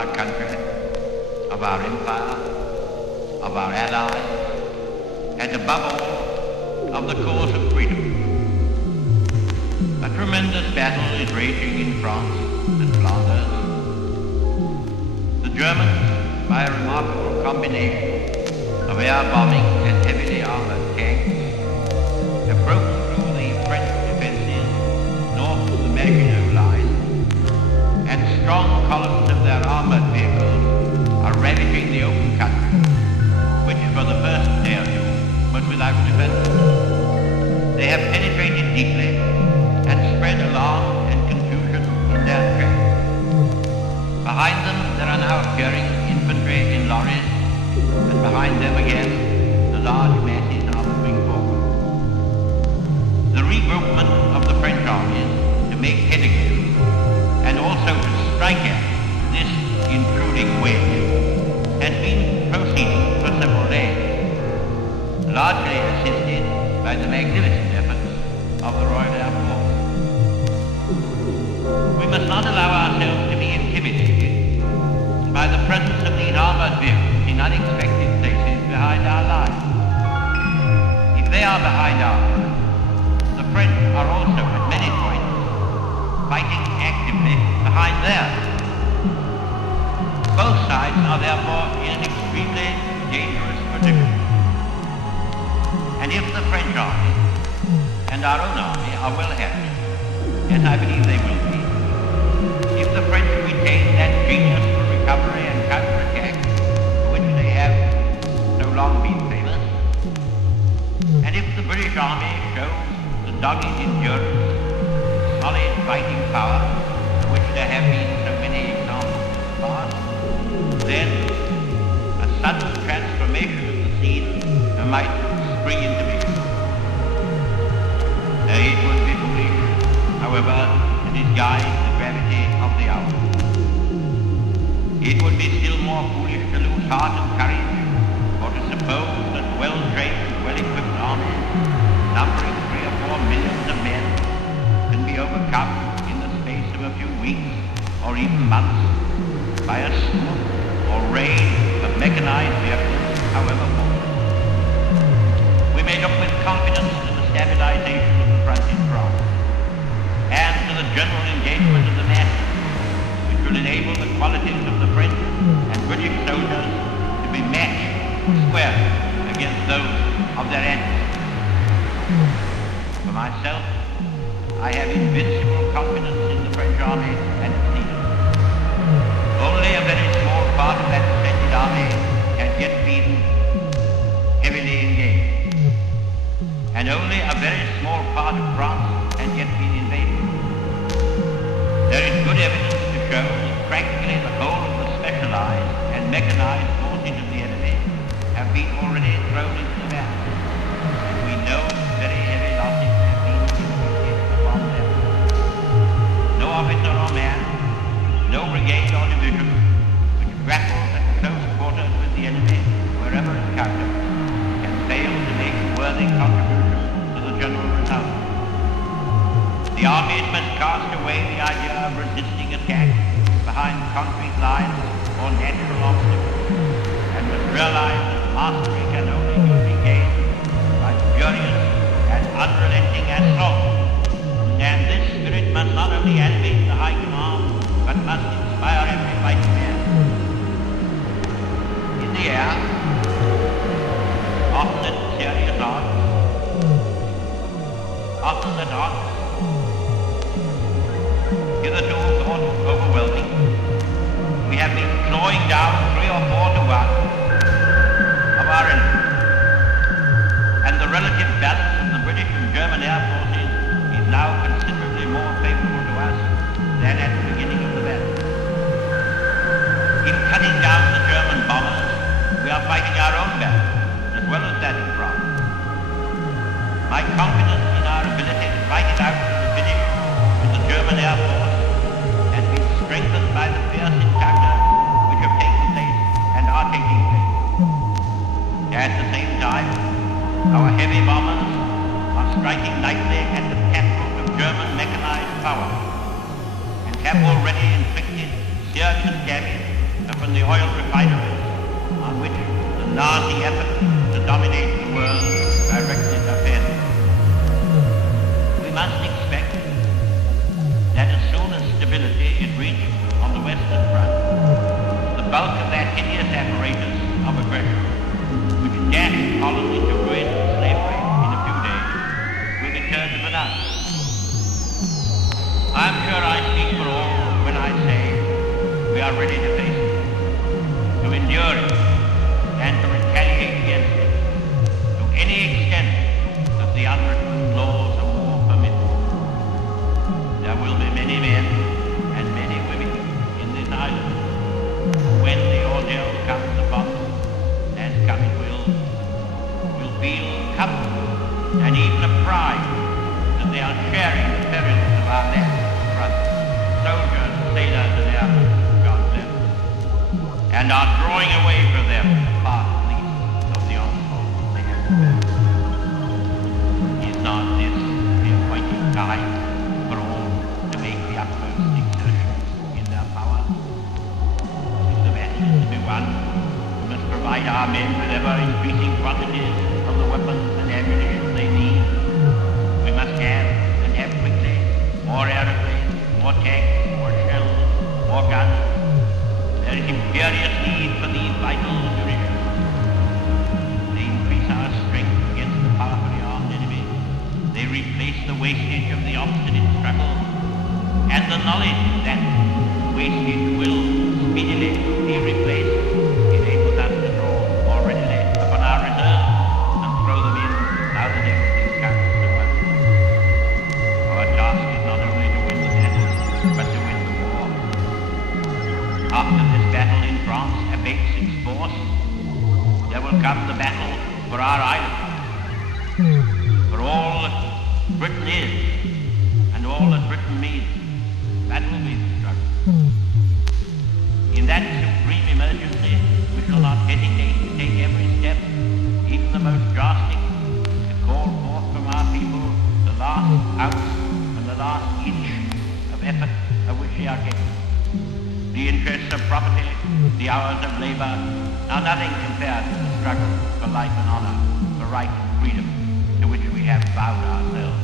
our country, of our empire, of our allies, and above all, of the cause of freedom. A tremendous battle is raging in France and Flanders. The Germans, by a remarkable combination of air bombing and heavily armored tanks, have broken through the French defenses north of the Maginot Line, and strong columns of their armored vehicles are ravaging the open country, which for the first day or two was without defense. They have penetrated deeply and spread alarm and confusion in their train. Behind them there are now appearing infantry in lorries, and behind them again the large masses are moving forward. The regroupment of the French armies to make head again, and also to strike at this intruding wedge, has been proceeding for several days, largely assisted by the magnificent efforts of the Royal Air Force. We must not allow ourselves to be intimidated by the presence of these armored vehicles in unexpected places behind our lines. If they are behind ours, the French are also at many points fighting actively behind theirs. Both sides are therefore in an extremely dangerous position. And if the French army and our own army are well handled, as I believe they will be, if the French retain that genius for recovery and counterattack for which they have so long been famous, and if the British army shows the dogged endurance, solid fighting power for which there have been so many examples in the past, then a sudden transformation of the scene might spring into being. It would be foolish, however, to disguise the gravity of the hour. It would be still more foolish to lose heart and courage, or to suppose that well-trained, well-equipped armies, numbering 3 or 4 millions of men, can be overcome in the space of a few weeks or even months by a swoop or raid of mechanized vehicles, however formidable. We may look with confidence to the stabilization of the front in France, and to the general engagement of the masses, which will enable the qualities of the French and British soldiers to be matched squarely against those of their enemies. For myself, I have invincible confidence in the French army and its leaders. Only a very small part of that splendid army has yet been heavily engaged, and only a very small part of France has yet been invaded. There is good evidence to show that practically the whole of the specialized and mechanized forces of the enemy have been already thrown into the battle. We know very heavy losses have been inflicted upon them. No officer or man, no brigade or division which grapples at close quarters with the enemy wherever encountered can fail to make a worthy contribution to the general result. The armies must cast away the idea of resisting attack behind concrete lines or natural obstacles, and must realize that mastery can only be regained by furious and unrelenting assault. And this spirit must not only animate the high command, but must inspire every fighting man. In the air, often at serious odds, often at odds hitherto thought overwhelming, we have been clawing down 3 or 4 to 1 of our enemies, and the relative balance of the British and German air forces is now considerably more favorable to us than at the beginning of the battle. In cutting down the German bombers, we are fighting our own battle as well as that in France. My confidence in our ability to fight it out to the finish with the German air force has been strengthened by the fierce encounters which have taken place and are taking place. At the same time, our heavy bombers are striking nightly at the taproot of German mechanized power, and have already inflicted serious damage from the oil refineries on which the Nazi effort to dominate the world directed offense. We must expect that as soon as stability is reached on the Western Front, the bulk of that hideous apparatus of aggression, which dashed Holland into ruin and slavery in a few days, will be turned to banana. I'm sure I speak for all when I say we are ready to face it, to endure it, and to retaliate against it to any extent that the unwritten laws of war permit. There will be many men and many women in this island when the ordeal comes upon them, as come it will feel comfort and even a pride that they are sharing the perils of our land front, soldiers, sailors, and airmen, God bless, and are drawing away from them a part at least of the onslaught they have to bear. Is not this the appointed time for all to make the utmost exertions in their power? If the battle is to be won, we must provide our men with ever-increasing quantities of the weapons and ammunition they need. We must have, and have quickly, more aeroplanes, more tanks, more shells, more guns. There is imperious need for these vital munitions. They increase our strength against the powerfully armed enemy. They replace the wastage of the obstinate struggle, and the knowledge that wastage will speedily be replaced enables us to draw more readily upon our reserves and throw them in now that everything comes to us. Our task is not only to win the battle, but to win the war. After this battle in France abates its force, there will come the battle for our island, for all that Britain is, and all that Britain means. That will be the struggle. In that supreme emergency, we shall not hesitate to take every step, even the most drastic, to call forth from our people the last ounce and the last inch of effort of which they are capable. The interests of property, the hours of labor, are nothing compared to the struggle for life and honor, for right and freedom, to which we have vowed ourselves.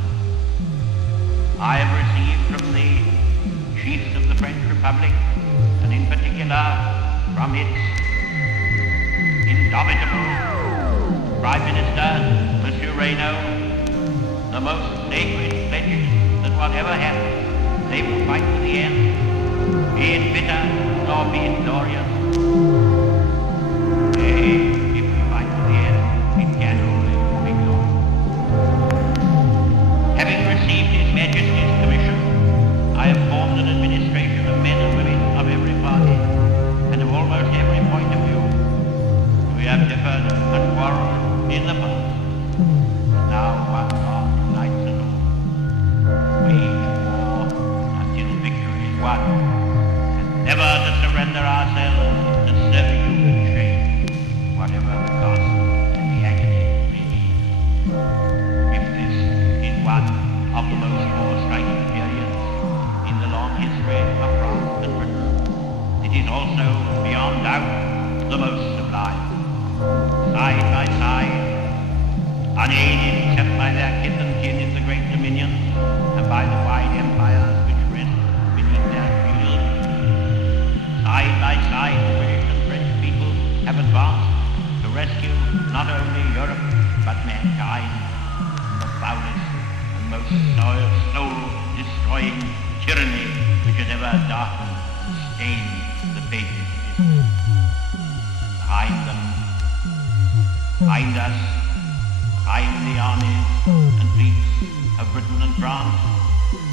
I have received from the chiefs of the French Republic, and in particular from its indomitable Prime Minister, Monsieur Reynaud, the most sacred pledges that whatever happens, they will fight to the end, be it bitter nor be it glorious. Nay, if we fight to the end, it can only be glorious. Having received His Majesty's commission, I have formed an administration of men and women of every party and of almost every point of view. We have differed and quarreled in the past, but now one God unites us all. Wage war until victory is won, and never to surrender ourselves to servitude and shame, whatever the cost and the agony may be. If this is one of the most awe-striking periods in the long history of France and Britain, it is also, beyond doubt, the most sublime. Side by side, unaided except by their kith and kin in the great dominions and by the wide empires which rest beneath their shield, side by side the British and French people have advanced to rescue not only Europe but mankind from the foulest and most soul-destroying tyranny which has ever darkened and stained the pages of history. Behind them, behind us, behind the armies and fleets of Britain and France,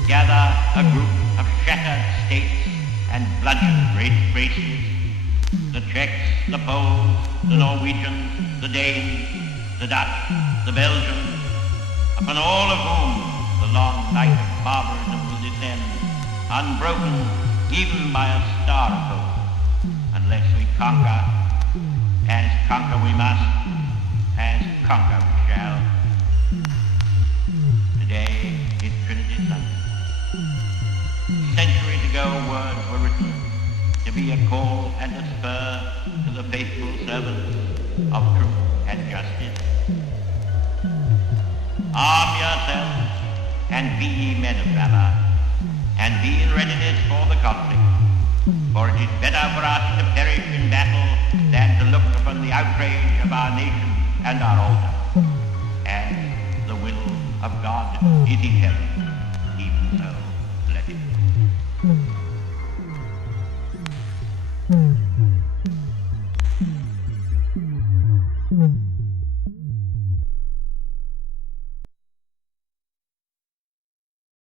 gather a group of shattered states and bludgeoned races, the Czechs, the Poles, the Norwegians, the Danes, the Dutch, the Belgians, upon all of whom the long night of barbarism will descend, unbroken even by a star of hope, unless we conquer, as conquer we must, as conquer we shall. Today is Trinity Sunday. Centuries ago words were written to be a call and a spur the faithful servants of truth and justice. Arm yourselves and be ye men of valor, and be in readiness for the conflict, for it is better for us to perish in battle than to look upon the outrage of our nation and our altar. And the will of God is in heaven, even so let it be.